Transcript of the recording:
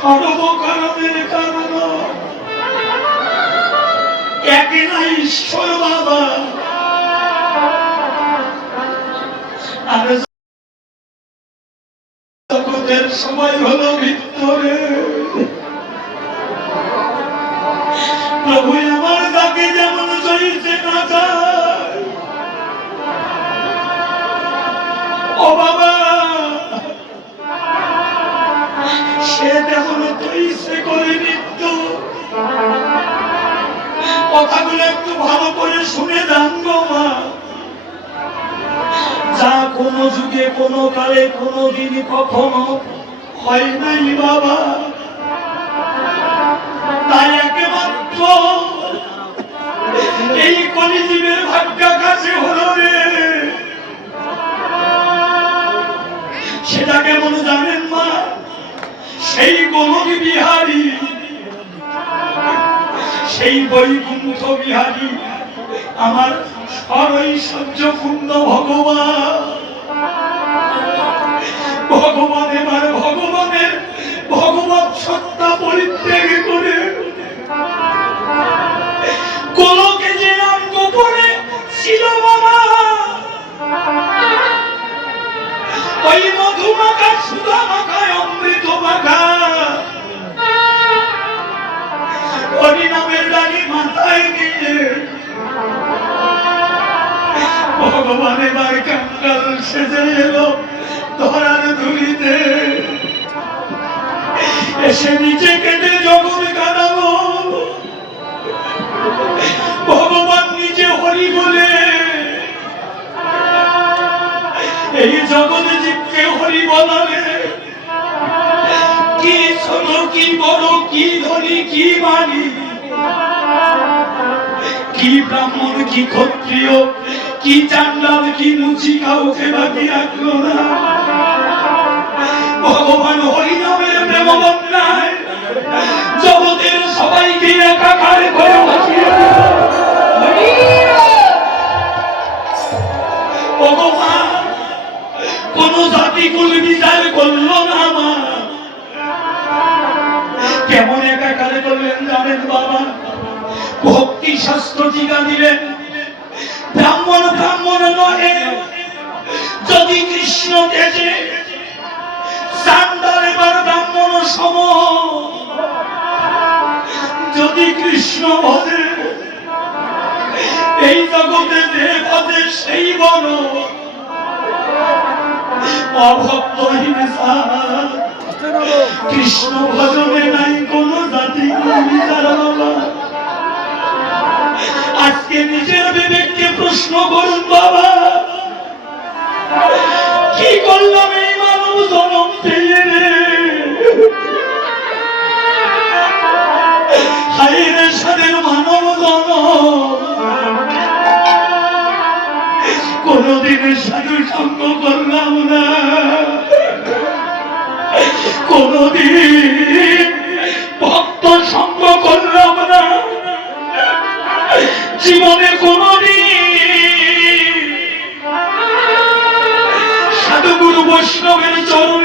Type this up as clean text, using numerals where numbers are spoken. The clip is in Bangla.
সর্বকারণের কারণ একলা ঈশ্বর বাবা। আর জগতের সময় হলো ভিতরে প্রভু আমার তাকে যেমন চলছে না যায়। ও বাবা সে তেমন তৈছে করে নিত্য। কথাগুলো একটু ভালো করে শুনে যান গো মা। যা কোনো যুগে কোনো কালে কোনো দিন কখনো হয় নাই বাবা, তাই একমাত্র এই কলিজীবের ভাগ্য কাছে হলো রে। সেটা কেমন জানেন মা? সেই গোলক বিহারী, সেই বৈকুণ্ঠ বিহারী আমার সরৈশ্বর্যপূর্ণ ভগবান। ভগবান এবার ভগবানের ভগবত সত্তা পরিত্যাগ করে গোলকে যে নাম গোপনে ছিল বাবা, ওই মধুমাখা সুধা মাখায় অমৃত মাখা হরিনামের ডালি মাথায় নিয়ে ভগবান এবার কাঙ্গাল সেজে এলো ধরার ধুলিতে। এসে নিচে কেটে জগৎ কাঁদালো। ভগবান নিজে হরি বলে এই জগৎ জীবকে হরি বলালে কি ছোট কি বড় কি ধনী কি মানি, কি ব্রাহ্মণ কি ক্ষত্রিয় কি চান্ডাল কি মুচি কাউকে বাকি রাখলো না। ভগবান হরিনামের প্রেম বন্যায় জগতের সবাইকে একাকার করে ভাসিয়ে ভগবান কোন জাতি কুল বিচার করলো না মা। কেমন একাকার করলেন জানেন বাবা? ভক্তি শাস্ত্র টিকা দিলেন। ব্রাহ্মণ ব্রাহ্মণ নহে যদি কৃষ্ণ তেজে, চান্ডাল এবার ব্রাহ্মণ সম যদি কৃষ্ণ ভজে। এই জগতে যে ভজে সেই বড় অভক্তহীন কৃষ্ণ ভজনে নাই কোন জাতি বিচার বাবা। আজকে নিজের বিবেককে প্রশ্ন করুন বাবা, কি করলাম এই মানব জনম পেয়ে রে? হাইরে সাদের মানব জনম কোনদিন সাধু সঙ্গ করলাম না, কোনদিন ভক্ত সঙ্গ করলাম না, জীবনে কোনদিন সাধুগুরু বৈষ্ণবের চরণ